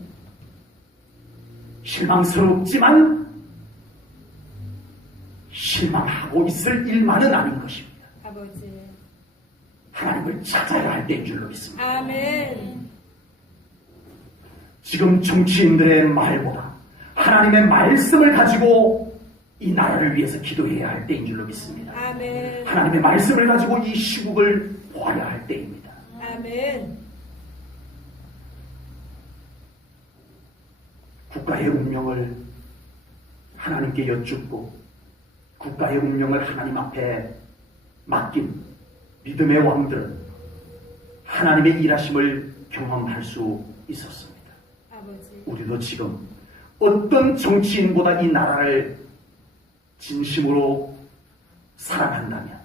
실망스럽지만 실망하고 있을 일만은 아닌 것입니다. 아버지. 하나님을 찾아야 할 때인 줄로 믿습니다. 아멘. 지금 정치인들의 말보다 하나님의 말씀을 가지고 이 나라를 위해서 기도해야 할 때인 줄로 믿습니다. 아멘. 하나님의 말씀을 가지고 이 시국을 보아야 할 때입니다. 아멘. 국가의 운명을 하나님께 여쭙고 국가의 운명을 하나님 앞에 맡긴 믿음의 왕들은 하나님의 일하심을 경험할 수 있었습니다. 아버지. 우리도 지금 어떤 정치인보다 이 나라를 진심으로 사랑한다면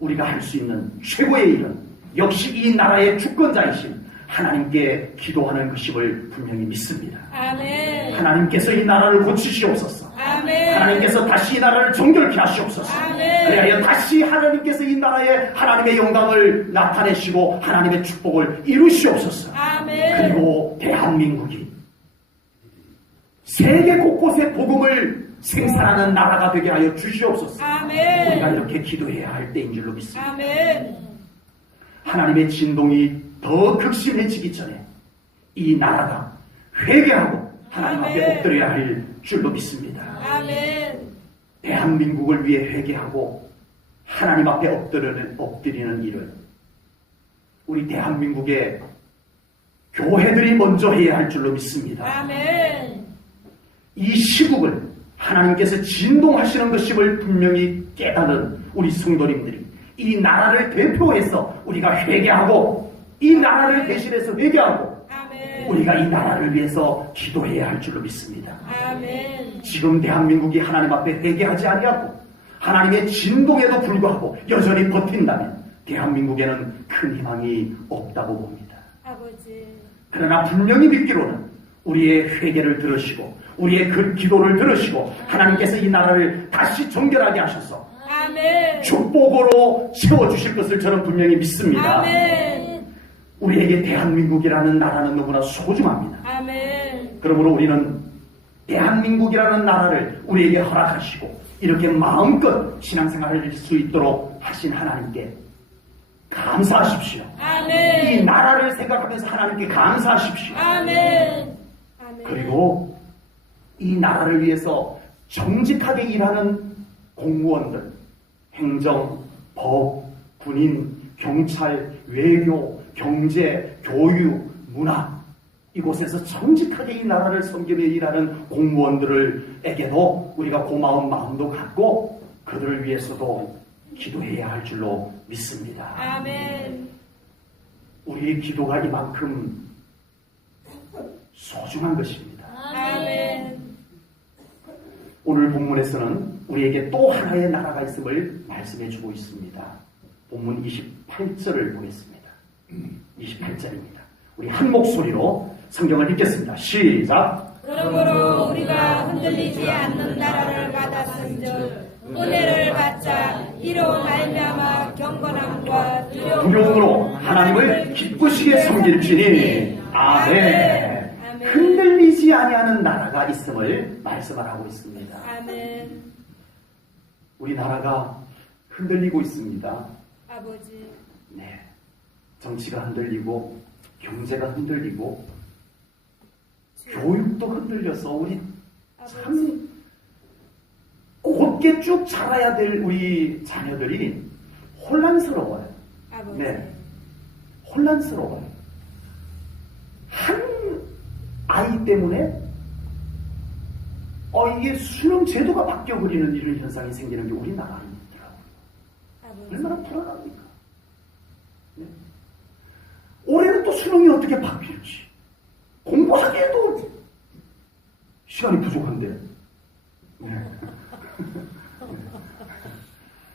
우리가 할 수 있는 최고의 일은 역시 이 나라의 주권자이신 하나님께 기도하는 것임을 분명히 믿습니다. 아멘. 하나님께서 이 나라를 고치시옵소서. 아멘. 하나님께서 다시 이 나라를 정결케 하시옵소서. 아멘. 그래야 다시 하나님께서 이 나라에 하나님의 영광을 나타내시고 하나님의 축복을 이루시옵소서. 아멘. 그리고 대한민국이 세계 곳곳에 복음을 생산하는 나라가 되게 하여 주시옵소서. 아멘. 우리가 이렇게 기도해야 할 때인 줄로 믿습니다. 아멘. 하나님의 진동이 더 극심해지기 전에 이 나라가 회개하고 하나님 앞에 아멘. 엎드려야 할 줄로 믿습니다. 아멘. 대한민국을 위해 회개하고 하나님 앞에 엎드리는 일을 우리 대한민국의 교회들이 먼저 해야 할 줄로 믿습니다. 아멘. 이 시국을 하나님께서 진동하시는 것임을 분명히 깨달은 우리 성도님들이 이 나라를 대표해서 우리가 회개하고 이 나라를 대신해서 회개하고 아멘. 우리가 이 나라를 위해서 기도해야 할 줄로 믿습니다. 아멘. 지금 대한민국이 하나님 앞에 회개하지 아니하고 하나님의 진동에도 불구하고 여전히 버틴다면 대한민국에는 큰 희망이 없다고 봅니다. 아버지. 그러나 분명히 믿기로는 우리의 회개를 들으시고 우리의 그 기도를 들으시고 하나님께서 이 나라를 다시 정결하게 하셔서 아멘. 축복으로 채워주실 것을 저는 분명히 믿습니다. 아멘. 우리에게 대한민국이라는 나라는 너무나 소중합니다. 아멘. 그러므로 우리는 대한민국이라는 나라를 우리에게 허락하시고 이렇게 마음껏 신앙생활을 할 수 있도록 하신 하나님께 감사하십시오. 이 아멘. 나라를 생각하면서 하나님께 감사하십시오. 아멘. 아멘. 그리고 이 나라를 위해서 정직하게 일하는 공무원들, 행정, 법, 군인, 경찰, 외교, 경제, 교육, 문화 이곳에서 정직하게 이 나라를 섬기며 일하는 공무원들에게도 우리가 고마운 마음도 갖고 그들을 위해서도 기도해야 할 줄로 믿습니다. 아멘. 우리의 기도가 이만큼 소중한 것입니다. 아멘. 오늘 본문에서는 우리에게 또 하나의 나라가 있음을 말씀해 주고 있습니다. 본문 28절을 보겠습니다. 28절입니다. 우리 한 목소리로 성경을 읽겠습니다. 시작. 그러므로 우리가 흔들리지 않는 나라를 받았은즉 은혜를 받자 이로 말미암아 경건함과 두려움으로 하나님을 기쁘시게 섬길지니 아멘. 아멘. 흔들리지 아니하는 나라가 있음을 말씀을 하고 있습니다. 아멘. 우리 나라가 흔들리고 있습니다. 아버지. 네, 정치가 흔들리고 경제가 흔들리고 교육도 흔들려서 우리 참 곧게 쭉 자라야 될 우리 자녀들이 혼란스러워요. 아버지. 네, 혼란스러워요. 한 아이 때문에 이게 수능 제도가 바뀌어버리는 이런 현상이 생기는 게 우리나라 아닙니까? 아버지. 얼마나 불안합니까? 네. 올해는 또 수능이 어떻게 바뀔지 공부하기에도 시간이 부족한데 네.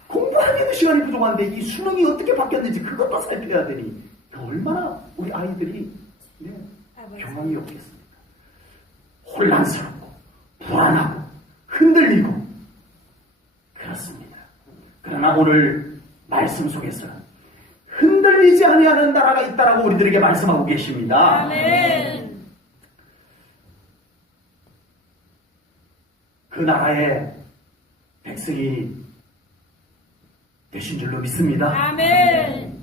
공부하기에도 시간이 부족한데 이 수능이 어떻게 바뀌었는지 그것도 살펴야 되니 얼마나 우리 아이들이 네, 아버지. 경험이 없겠습니까? 혼란스럽고 불안하고 흔들리고 그렇습니다. 그러나 오늘 말씀 속에서는 흔들리지 아니하는 나라가 있다라고 우리들에게 말씀하고 계십니다. 아멘. 그 나라의 백성이 되신 줄로 믿습니다. 아멘.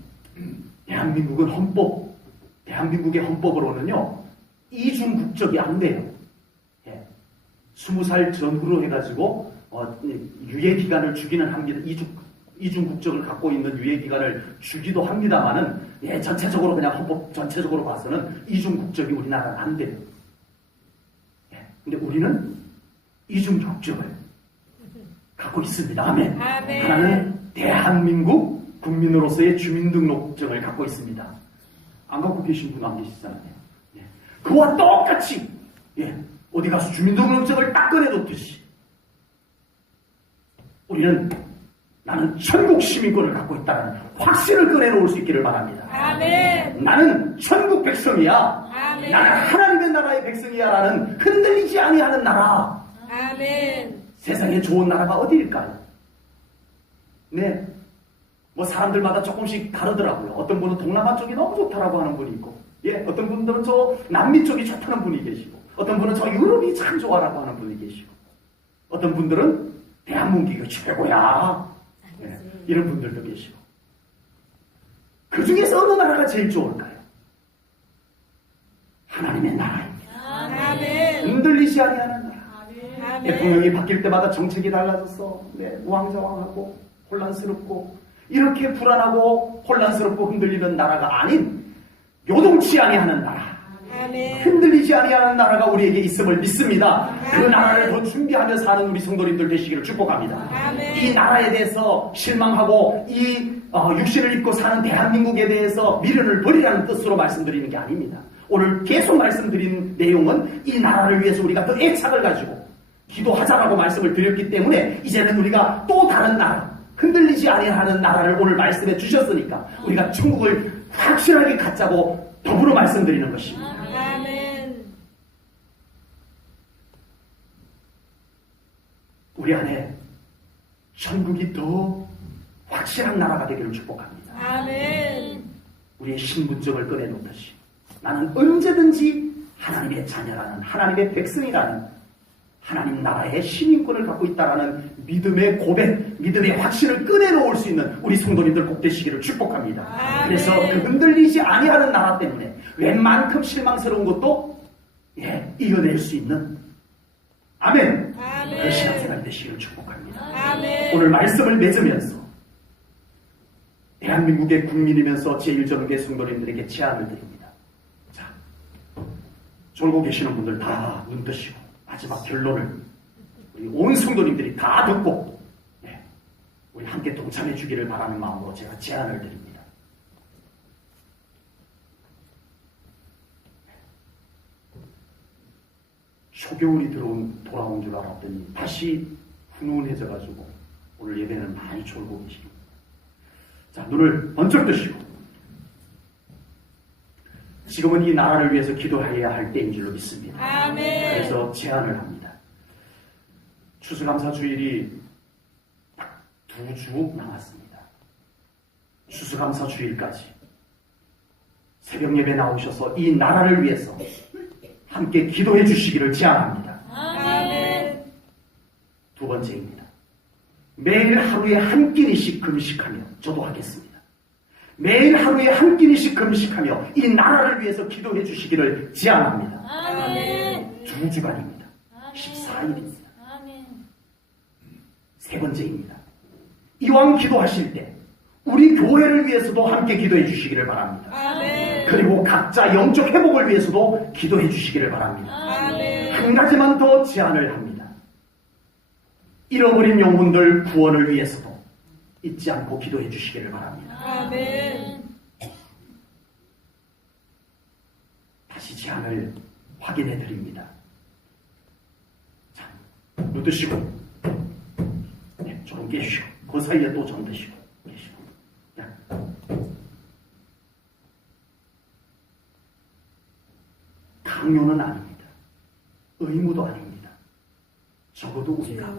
대한민국의 헌법으로는요, 이중 국적이 안 돼요. 20살 전후로 해가지고, 유예기간을 주기는 합니다. 이중 국적을 갖고 있는 유예기간을 주기도 합니다만은, 전체적으로 그냥 헌법 전체적으로 봐서는 이중 국적이 우리나라는 안 돼요. 근데 우리는 이중 국적을 갖고 있습니다. 아멘. 아멘. 하나는 대한민국 국민으로서의 주민등록증을 갖고 있습니다. 안 갖고 계신 분 안 계시잖아요. 그와 똑같이 어디 가서 주민등록증을 딱 꺼내놓듯이 우리는 나는 천국 시민권을 갖고 있다는 확신을 꺼내놓을 수 있기를 바랍니다. 아멘. 나는 천국 백성이야. 아멘. 나는 하나님의 나라의 백성이야 라는 흔들리지 아니하는 나라. 아멘. 세상에 좋은 나라가 어디일까요? 네. 뭐 사람들마다 조금씩 다르더라고요. 어떤 분은 동남아 쪽이 너무 좋다라고 하는 분이 있고, 어떤 분들은 저 남미 쪽이 좋다는 분이 계시고, 어떤 분은 저 유럽이 참 좋아라고 하는 분이 계시고, 어떤 분들은 대한민국이 최고야. 이런 분들도 계시고. 그 중에서 어느 나라가 제일 좋을까요? 하나님의 나라입니다. 아멘. 흔들리지 아니하는 나라. 아멘. 대통령이 바뀔 때마다 정책이 달라져서 우왕좌왕하고 혼란스럽고 이렇게 불안하고 혼란스럽고 흔들리는 나라가 아닌 요동치 아니하는 나라, 아멘. 흔들리지 아니하는 나라가 우리에게 있음을 믿습니다. 그 아멘. 나라를 더 준비하며 사는 우리 성도님들 되시기를 축복합니다. 아멘. 이 나라에 대해서 실망하고 이 육신을 입고 사는 대한민국에 대해서 미련을 버리라는 뜻으로 말씀드리는 게 아닙니다. 오늘 계속 말씀드린 내용은 이 나라를 위해서 우리가 더 애착을 가지고 기도하자라고 말씀을 드렸기 때문에 이제는 우리가 또 다른 나라, 흔들리지 아니하는 나라를 오늘 말씀해 주셨으니까 우리가 천국을 확실하게 갖자고 더불어 말씀드리는 것입니다. 아멘. 우리 안에 천국이 더 확실한 나라가 되기를 축복합니다. 아멘. 우리의 신분증을 꺼내놓듯이 나는 언제든지 하나님의 자녀라는, 하나님의 백성이라는, 하나님 나라의 시민권을 갖고 있다라는 믿음의 고백, 믿음의 확신을 꺼내놓을 수 있는 우리 성도님들 꼭 되시기를 축복합니다. 아멘. 그래서 그 흔들리지 아니하는 나라 때문에 웬만큼 실망스러운 것도 이겨낼 수 있는 아멘. 아멘. 그 신앙생활이 되시기를 축복합니다. 아멘. 오늘 말씀을 맺으면서 대한민국의 국민이면서 제1전국의 성도님들에게 제안을 드립니다. 자, 졸고 계시는 분들 다 눈 뜨시고 마지막 결론을 우리 온 성도님들이 다 듣고 우리 함께 동참해 주기를 바라는 마음으로 제가 제안을 드립니다. 초겨울이 돌아온 줄 알았더니 다시 훈훈해져가지고 오늘 예배는 많이 졸고 계십니다. 자, 눈을 번쩍 뜨시고 지금은 이 나라를 위해서 기도해야 할 때인 줄로 믿습니다. 아멘. 그래서 제안을 합니다. 추수감사 주일이 딱 2주 남았습니다. 추수감사 주일까지 새벽 예배 나오셔서 이 나라를 위해서 함께 기도해 주시기를 제안합니다. 아멘. 두 번째입니다. 매일 하루에 한 끼니씩 금식하며 저도 하겠습니다. 매일 하루에 한 끼니씩 금식하며 이 나라를 위해서 기도해 주시기를 제안합니다. 아멘. 2주간입니다. 14일입니다. 아멘. 세 번째입니다. 이왕 기도하실 때 우리 교회를 위해서도 함께 기도해 주시기를 바랍니다. 아멘. 그리고 각자 영적 회복을 위해서도 기도해 주시기를 바랍니다. 아멘. 한 가지만 더 제안을 합니다. 잃어버린 영혼들 구원을 위해서도 잊지 않고 기도해 주시기를 바랍니다. 아멘. 다시 제안을 확인해 드립니다. 자, 눈 뜨시고, 네, 조금 계시고, 그 사이에 또 좀 드시고, 계시고. 자. 강요는 아닙니다. 의무도 아닙니다. 적어도 우리가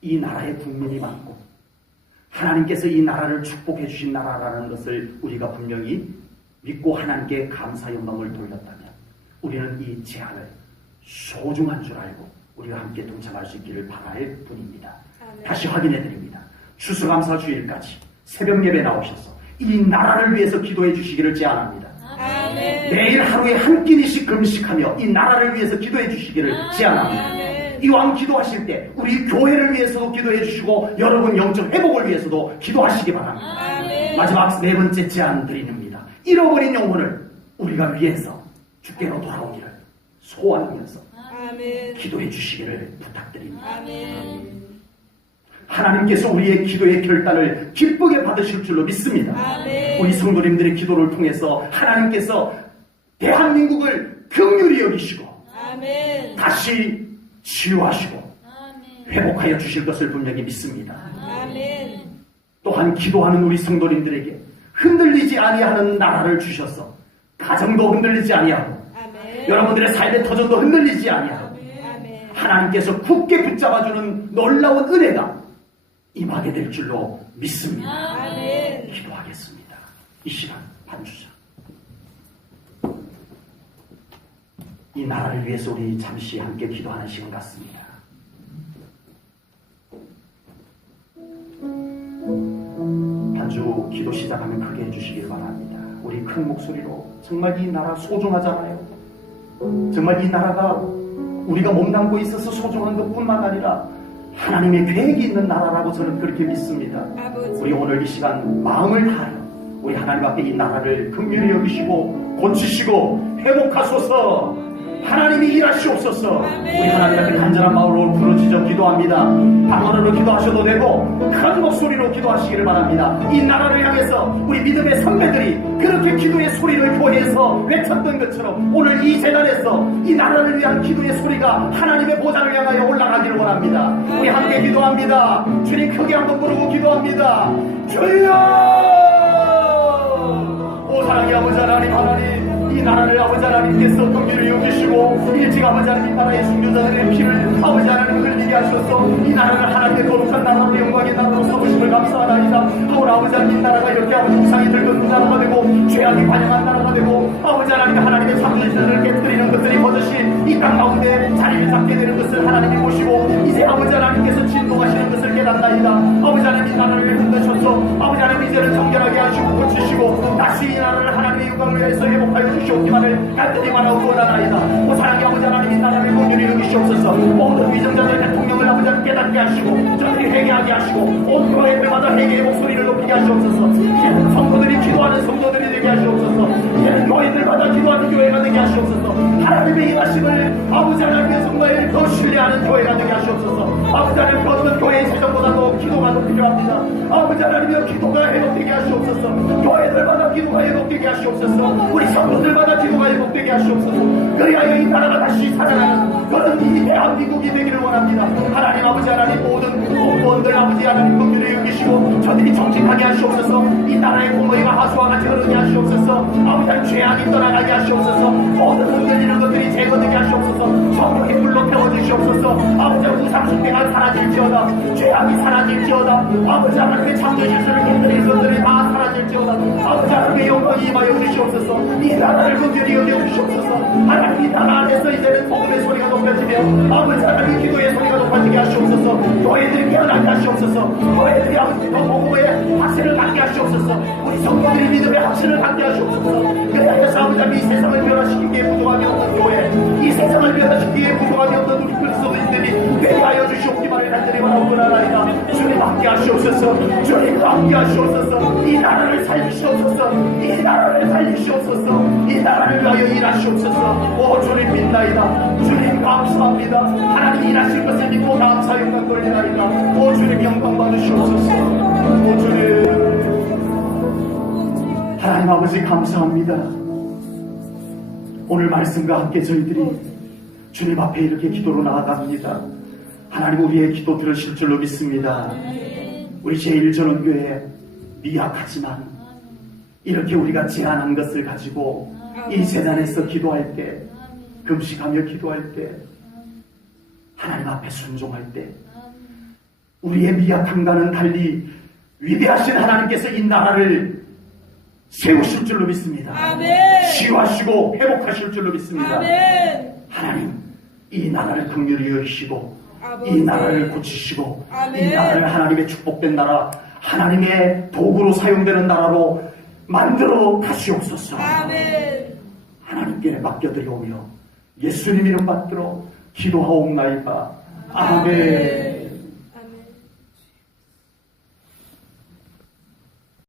이 나라의 국민이 많고 하나님께서 이 나라를 축복해 주신 나라라는 것을 우리가 분명히 믿고 하나님께 감사 영광을 돌렸다면 우리는 이 제안을 소중한 줄 알고 우리가 함께 동참할 수 있기를 바랄 뿐입니다. 다시 확인해 드립니다. 추수감사 주일까지 새벽 예배 나오셔서 이 나라를 위해서 기도해 주시기를 제안합니다. 아멘. 매일 하루에 한 끼니씩 금식하며 이 나라를 위해서 기도해 주시기를 제안합니다. 이왕 기도하실 때 우리 교회를 위해서도 기도해 주시고 여러분 영적 회복을 위해서도 기도하시기 바랍니다. 아멘. 마지막 네 번째 제안 드립니다. 잃어버린 영혼을 우리가 위해서 주께로 돌아오기를 소원하면서 아멘. 기도해 주시기를 부탁드립니다. 아멘. 하나님께서 우리의 기도의 결단을 기쁘게 받으실 줄로 믿습니다. 아멘. 우리 성도님들의 기도를 통해서 하나님께서 대한민국을 긍휼히 여기시고 아멘. 다시 치유하시고 회복하여 주실 것을 분명히 믿습니다. 아멘. 또한 기도하는 우리 성도님들에게 흔들리지 아니하는 나라를 주셔서 가정도 흔들리지 아니하고 아멘. 여러분들의 삶의 터전도 흔들리지 아니하고 아멘. 하나님께서 굳게 붙잡아주는 놀라운 은혜가 임하게 될 줄로 믿습니다. 아멘. 기도하겠습니다. 이 시간 반주자. 이 나라를 위해서 우리 잠시 함께 기도하는 시간 같습니다. 반주 기도 시작하면 크게 해주시길 바랍니다. 우리 큰 목소리로 정말 이 나라 소중하잖아요. 정말 이 나라가 우리가 몸담고 있어서 소중한 것뿐만 아니라 하나님의 계획이 있는 나라라고 저는 그렇게 믿습니다. 아버지. 우리 오늘 이 시간 마음을 다하여 우리 하나님 앞에 이 나라를 긍휼히 여기시고 고치시고 회복하소서. 하나님이 일하시옵소서. 우리 하나님 앞에 간절한 마음으로 부르짖어 기도합니다. 방언으로 기도하셔도 되고 큰 목소리로 기도하시기를 바랍니다. 이 나라를 향해서 우리 믿음의 선배들이 그렇게 기도의 소리를 교회에서 외쳤던 것처럼 오늘 이 재단에서 이 나라를 위한 기도의 소리가 하나님의 보좌를 향하여 올라가기를 원합니다. 우리 함께 기도합니다. 주님 크게 한번 부르고 기도합니다. 주여! 오 사랑의 아버지 하나님 이 나라를 아버지 하나님께서 긍휼히 여기시고 일찍 아버지 하나님 이 나라의 순교자들의 피를 아버지 하나님 흘리게 하셔서 이 나라를 하나님의 거룩한 나라로 영광의 나라로 삼으심을 감사하나이다. 하오나 아버지 하나님 이 나라가 이렇게 아버지 우상이 들건 나라가 되고 죄악이 반영한 나라가 되고 아버지 하나님의 창조시설을 깨뜨리는 것들이 버젓이 이 땅 가운데 자리를 잡게 되는 것을 하나님이 보시고 이제 아버지 하나님께서 진동하시는 것을 깨닫나이다. 아버지 하나님 이 나라를 흔드셔서 아버지 하나님 이제는 정결하게 하시고 고치시고 다시 이 나라를 하나님의 영광을 위해서 회복하여 주시옵기만을 간절히 바라고 원하나이다. 오 사랑의 아버지 하나님 이 나라를 긍휼히 여기시옵소서. 모든 위정자들 대통령을 아버지 하나님 깨닫게 하시고 저들이 회개하게 하시고 온 교회들마다 회개의 목소리를 높이게 하시옵소서. 이제는 성도들이 기도하는 성도들이 되게 하시옵소서. 이제는 교회들마다 기도하는 교회가 되게 하시옵소서. 하나님의 임하심을 아버지 하나님의 정말 더 신뢰하는 교회가 되게 하시옵소서. 아버지 하나님 어떤 교회의 세정보다도 기도가 더 필요합니다. 아버지 하나님의 기도가 회복되게 하시옵소서. 교회들마다 기도가 회복되게 하시옵소서. 우리 성도들마다 기도가 회복되게 하시옵소서. 그리하여 이 나라가 다시 살아나는 그런 이 대한민국이 되기를 원합니다. 하나님 아버지 하나님 모든 공무원들 아버지 하나님 긍휼히 여기시고 저들이 정직하게 하시옵소서. 이 나라의 공무원이가 하수와 같이 흐르게 하시옵소서. 아버지 하나님 죄악이 떠나가게 하시옵소서. 모든 흔들리는 것들이 제거되게 하시옵소서. 성령의 불로 태워주시옵소서. 아버지 하나님 우상숭배가 사라질지어다. 죄악이 사라질지어다. 아버지 하나님의 창조시설을 깨뜨리는 것들이 다 사라질지어다. 아버지 하나님의 영광이 임하여 주시옵소서. 이 나라를 긍휼히 여겨주시옵소서. 하나님 이 나라 안에서 이제는 복음의 소리가 높아지며 아버지 하나님의 기도의 소리가 높아지게 하시옵소서. 교회들이 깨어나게 하시옵소서. 교회들이 아버지 더 복음의 확신을 갖게 하시옵소서. 우리 성도들이 믿음의 확신을 갖게 하시옵소서. 그래서 아버지 하나님 이 세상을 변화시키기에 부족함이 없는 교회 이 세상을 변화시키기에 부족함이 없는 우리 그리스도인들이 회개하여 주시옵기만을 간절히 바라옵나이다. 주님 함께 하시옵소서. 주님 함께 하시옵소서. 이 나라를 살리시옵소서. 이 나라를 살리시옵소서. 이 나라를 위하여 일하시옵소서. 오 주님 믿나이다. 주님 감사합니다. 하나님 일하실 것을 믿고 다음 사역만 걸리나이다. 오 주님 영광 받으시옵소서. 오 주님 하나님 아버지 감사합니다. 오늘 말씀과 함께 저희들이 주님 앞에 이렇게 기도로 나아갑니다. 하나님 우리의 기도 들으실 줄로 믿습니다. 우리 제1전원교회 미약하지만 이렇게 우리가 제안한 것을 가지고 이 재단에서 기도할 때, 금식하며 기도할 때, 하나님 앞에 순종할 때 우리의 미약함과는 달리 위대하신 하나님께서 이 나라를 세우실 줄로 믿습니다. 아멘. 치유하시고 회복하실 줄로 믿습니다. 아멘. 하나님 이 나라를 긍휼히 여기시고 아버지. 이 나라를 고치시고 아멘. 이 나라를 하나님의 축복된 나라, 하나님의 도구로 사용되는 나라로 만들어 가시옵소서. 아멘. 하나님께 맡겨드리오며 예수님 이름 받들어 기도하옵나이다. 아멘.